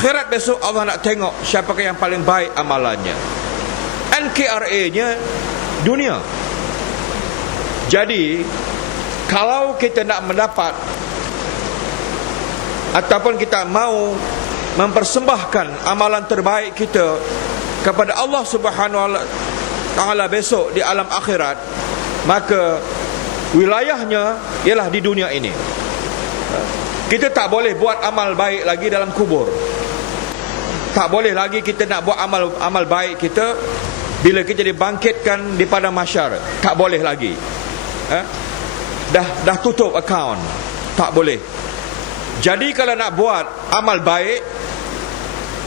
Akhirat besok Allah nak tengok siapakah yang paling baik amalannya. NKRA-nya dunia. Jadi kalau kita nak mendapat ataupun kita mau mempersembahkan amalan terbaik kita kepada Allah Subhanahu wa Ta'ala besok di alam akhirat, maka wilayahnya ialah di dunia ini. Kita tak boleh buat amal baik lagi dalam kubur. Tak boleh lagi kita nak buat amal baik kita bila kita dibangkitkan di padang mahsyar. Tak boleh lagi. Dah tutup akaun. Tak boleh. Jadi kalau nak buat amal baik,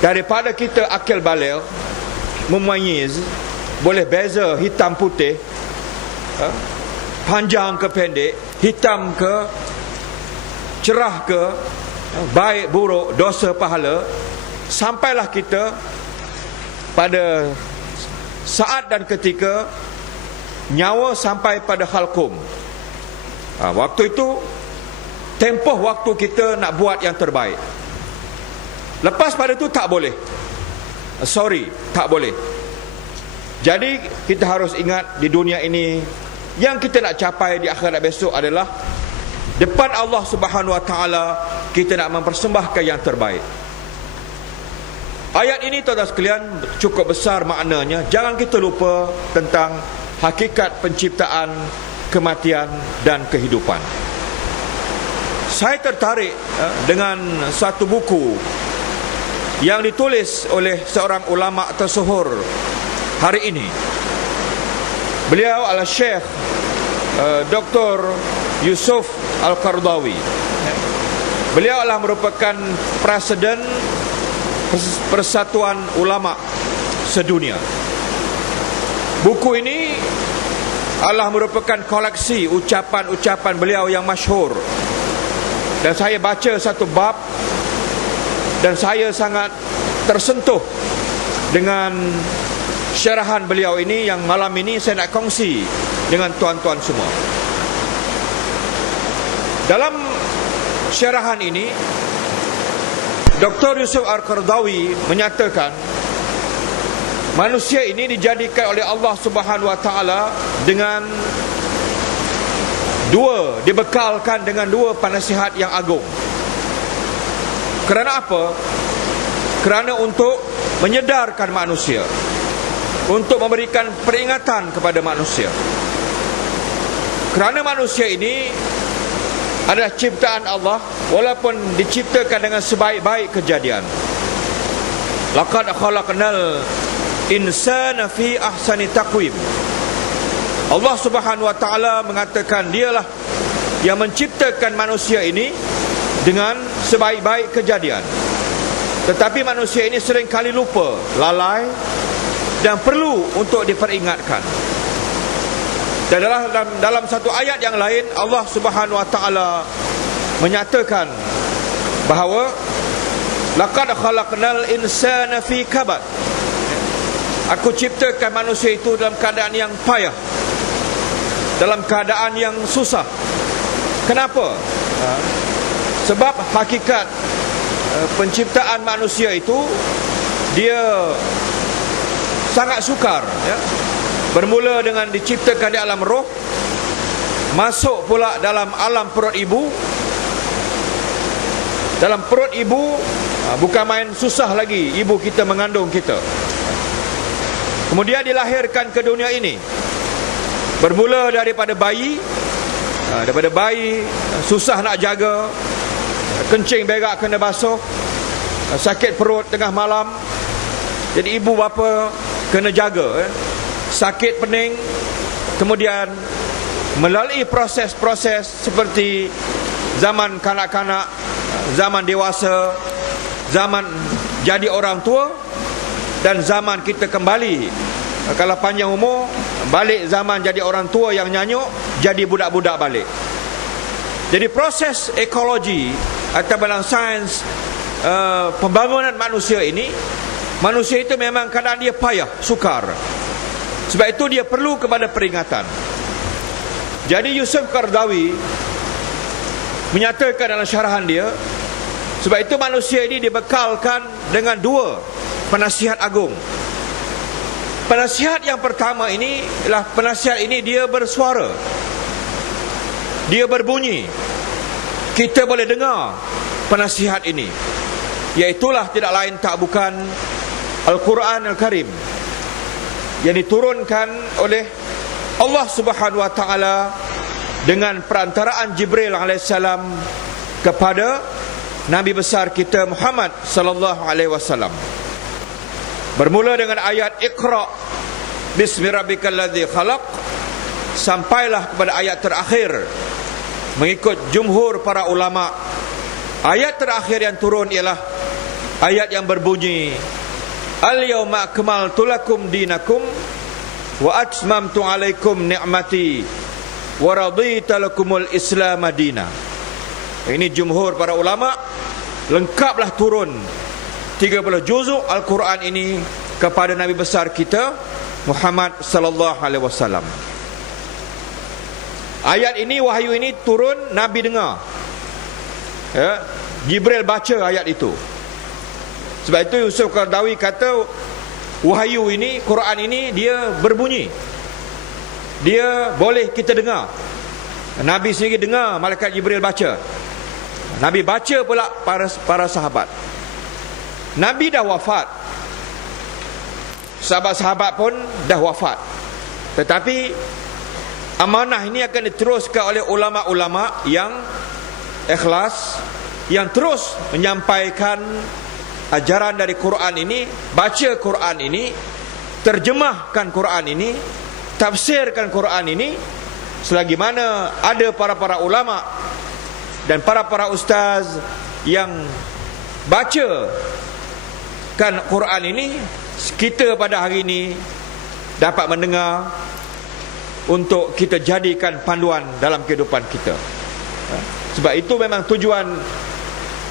daripada kita akil baligh, memayyiz, boleh beza hitam putih, panjang ke pendek, hitam ke cerah ke, baik buruk, dosa pahala, sampailah kita pada saat dan ketika nyawa sampai pada halkum. Waktu itu tempoh waktu kita nak buat yang terbaik. Lepas pada itu tak boleh. Tak boleh. Jadi kita harus ingat di dunia ini, yang kita nak capai di akhirat besok adalah depan Allah Subhanahu wa Ta'ala kita nak mempersembahkan yang terbaik. Ayat ini tuan-tuan sekalian cukup besar maknanya. Jangan kita lupa tentang hakikat penciptaan, kematian dan kehidupan. Saya tertarik dengan satu buku yang ditulis oleh seorang ulama tersohor hari ini. Beliau adalah Syekh Dr. Yusuf Al-Qaradawi. Beliau adalah merupakan presiden Persatuan Ulama Sedunia. Buku ini adalah merupakan koleksi ucapan-ucapan beliau yang masyhur. Dan saya baca satu bab dan saya sangat tersentuh dengan syarahan beliau ini yang malam ini saya nak kongsi dengan tuan-tuan semua. Dalam syarahan ini, Dr. Yusuf Al-Qaradawi menyatakan manusia ini dijadikan oleh Allah Subhanahu wa Ta'ala dengan dibekalkan dengan dua penasihat yang agung. Kerana apa? Kerana untuk menyedarkan manusia, untuk memberikan peringatan kepada manusia. Kerana manusia ini adalah ciptaan Allah, walaupun diciptakan dengan sebaik-baik kejadian. Laqad khalaqnal insana fi ahsani taqwim. Allah Subhanahu wa Ta'ala mengatakan dialah yang menciptakan manusia ini dengan sebaik-baik kejadian. Tetapi manusia ini sering kali lupa, lalai dan perlu untuk diperingatkan. Dan dalam satu ayat yang lain, Allah Subhanahu wa Ta'ala menyatakan bahawa laqad khalaqnal insana fi kabad. Aku ciptakan manusia itu dalam keadaan yang payah, dalam keadaan yang susah. Kenapa? Sebab hakikat penciptaan manusia itu dia sangat sukar, ya. Bermula dengan diciptakan di alam roh, masuk pula dalam alam perut ibu. Dalam perut ibu bukan main susah lagi ibu kita mengandung kita. Kemudian dilahirkan ke dunia ini. Bermula daripada bayi. Daripada bayi susah nak jaga, kencing berak kena basuh, sakit perut tengah malam, jadi ibu bapa kena jaga, sakit pening. Kemudian melalui proses-proses seperti zaman kanak-kanak, zaman dewasa, zaman jadi orang tua, dan zaman kita kembali, kalau panjang umur, balik zaman jadi orang tua yang nyanyuk, jadi budak-budak balik. Jadi proses ekologi atau dalam sains pembangunan manusia ini, manusia itu memang kadang dia payah, sukar. Sebab itu dia perlu kepada peringatan. Jadi Yusuf Qaradawi menyatakan dalam syarahan dia, Sebab itu manusia ini dibekalkan dengan dua penasihat agung. Penasihat yang pertama ini ialah penasihat ini dia bersuara, dia berbunyi. Kita boleh dengar penasihat ini, iaitulah tidak lain tak bukan Al-Quran Al-Karim yang diturunkan oleh Allah Subhanahu wa taala dengan perantaraan Jibril alaihissalam kepada Nabi besar kita Muhammad sallallahu alaihi wasallam. Bermula dengan ayat Iqra bismi rabbikal ladzi khalaq sampailah kepada ayat terakhir. Mengikut jumhur para ulama, ayat terakhir yang turun ialah ayat yang berbunyi Al-yawma akmaltu lakum dinakum wa atmamtu alaikum ni'mati wa raditu lakumul Islam madina. Ini jumhur para ulama, lengkaplah turun 30 juzuk Al-Quran ini kepada Nabi besar kita Muhammad sallallahu alaihi wasallam. Ayat ini, wahyu ini turun, Nabi dengar, ya, Jibril baca ayat itu. Sebab itu Yusuf Qaradawi kata wahyu ini, Quran ini dia berbunyi, dia boleh kita dengar. Nabi sendiri dengar malaikat Jibril baca. Nabi baca pula para sahabat. Nabi dah wafat, sahabat-sahabat pun dah wafat, tetapi amanah ini akan diteruskan oleh ulama-ulama yang ikhlas, yang terus menyampaikan ajaran dari Quran ini, baca Quran ini, terjemahkan Quran ini, tafsirkan Quran ini, selagi mana ada para ulama dan para ustaz yang baca kan Quran ini, kita pada hari ini dapat mendengar untuk kita jadikan panduan dalam kehidupan kita. Sebab itu memang tujuan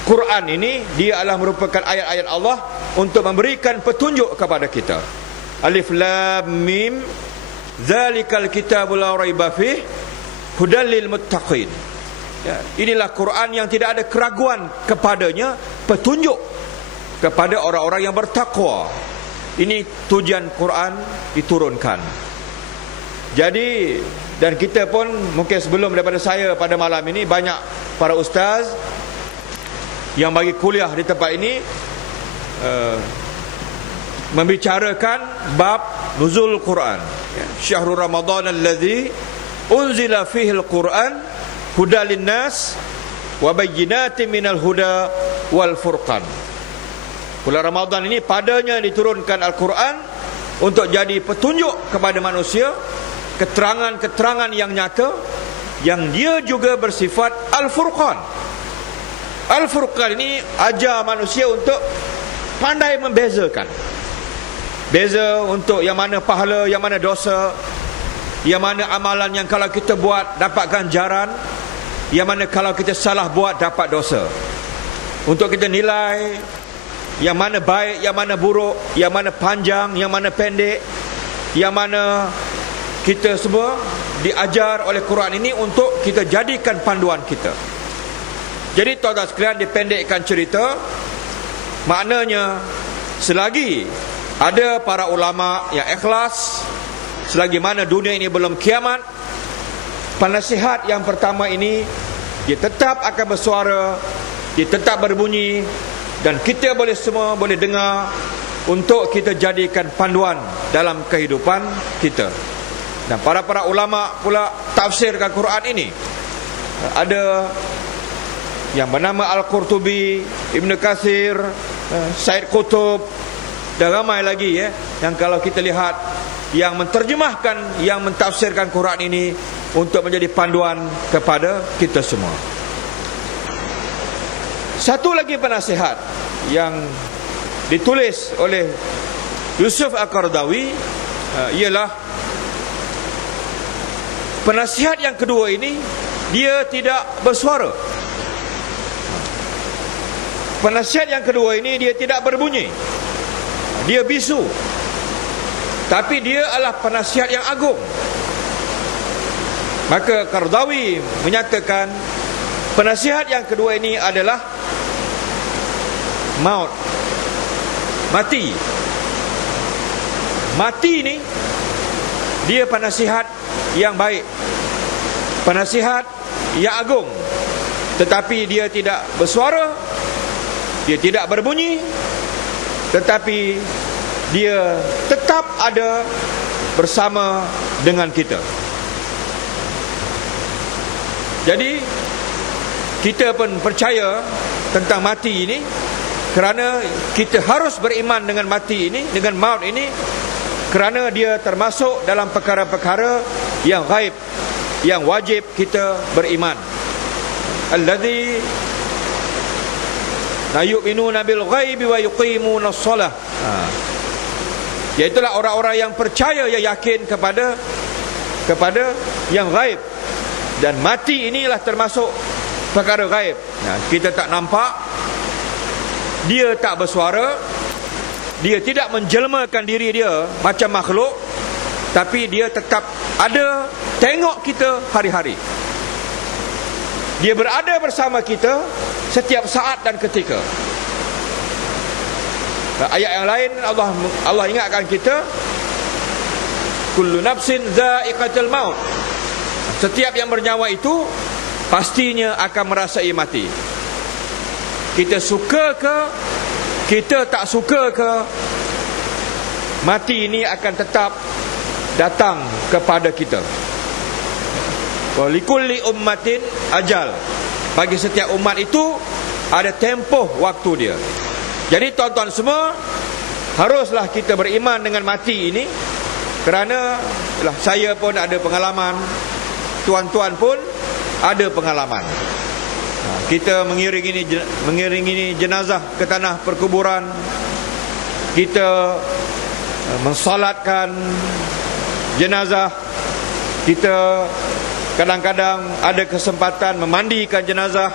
Quran ini, dia adalah merupakan ayat-ayat Allah untuk memberikan petunjuk kepada kita. Alif Lam Mim Zalikal kitabul la raiba fih hudal lil muttaqin. Ya, inilah Quran yang tidak ada keraguan kepadanya, petunjuk kepada orang-orang yang bertakwa. Ini tujuan Quran diturunkan. Jadi, dan kita pun mungkin sebelum daripada saya pada malam ini, banyak para ustaz yang bagi kuliah di tempat ini membicarakan bab nuzul Quran. Syahrul Ramadan alladzi unzila fihi al-Quran hudal linnas wa bayyinatin minal huda wal furqan. Bulan Ramadan ini padanya diturunkan Al-Quran untuk jadi petunjuk kepada manusia, keterangan-keterangan yang nyata, yang dia juga bersifat Al-Furqan. Al-Furqan ini ajar manusia untuk pandai membezakan. Beza untuk yang mana pahala, yang mana dosa, yang mana amalan yang kalau kita buat dapat ganjaran, yang mana kalau kita salah buat dapat dosa. Untuk kita nilai yang mana baik, yang mana buruk, yang mana panjang, yang mana pendek, yang mana kita semua diajar oleh Quran ini untuk kita jadikan panduan kita. Jadi tuan-tuan sekalian, dipendekkan cerita, maknanya selagi ada para ulama yang ikhlas, selagi mana dunia ini belum kiamat, penasihat yang pertama ini dia tetap akan bersuara, dia tetap berbunyi, dan kita boleh semua boleh dengar untuk kita jadikan panduan dalam kehidupan kita. Dan para ulama pula tafsirkan Quran ini. Ada yang bernama Al-Qurtubi, Ibn Kathir, Said Qutub, dan ramai lagi yang kalau kita lihat yang menterjemahkan, yang mentafsirkan Quran ini untuk menjadi panduan kepada kita semua. Satu lagi penasihat yang ditulis oleh Yusuf Al-Qaradawi ialah penasihat yang kedua ini, dia tidak bersuara. Penasihat yang kedua ini dia tidak berbunyi, dia bisu, tapi dia adalah penasihat yang agung. Maka Qaradawi menyatakan penasihat yang kedua ini adalah maut. Mati. Mati ni dia penasihat yang baik, penasihat yang agung, tetapi dia tidak bersuara, dia tidak berbunyi, tetapi dia tetap ada bersama dengan kita. Jadi kita pun percaya tentang mati ini, kerana kita harus beriman dengan mati ini, dengan maut ini, kerana dia termasuk dalam perkara-perkara yang ghaib, yang wajib kita beriman. Allazi la yu'minuna bil ghaibi wa yuqimuna shalah. Iaitulah orang-orang yang percaya, yang yakin kepada yang ghaib. Dan mati inilah termasuk perkara ghaib. Kita tak nampak, dia tak bersuara, dia tidak menjelmakan diri dia macam makhluk, tapi dia tetap ada, tengok kita hari-hari. Dia berada bersama kita setiap saat dan ketika. Ayat yang lain Allah ingatkan kita, kullu nafsin dha'iqatul maut. Setiap yang bernyawa itu pastinya akan merasai mati. Kita suka ke, kita tak suka ke, mati ini akan tetap datang kepada kita. Wa likulli ummatin ajal. Bagi setiap umat itu ada tempoh waktu dia. Jadi tuan-tuan semua, haruslah kita beriman dengan mati ini, kerana saya pun ada pengalaman, tuan-tuan pun ada pengalaman. Kita mengiringi jenazah ke tanah perkuburan, kita mensolatkan jenazah, kita kadang-kadang ada kesempatan memandikan jenazah.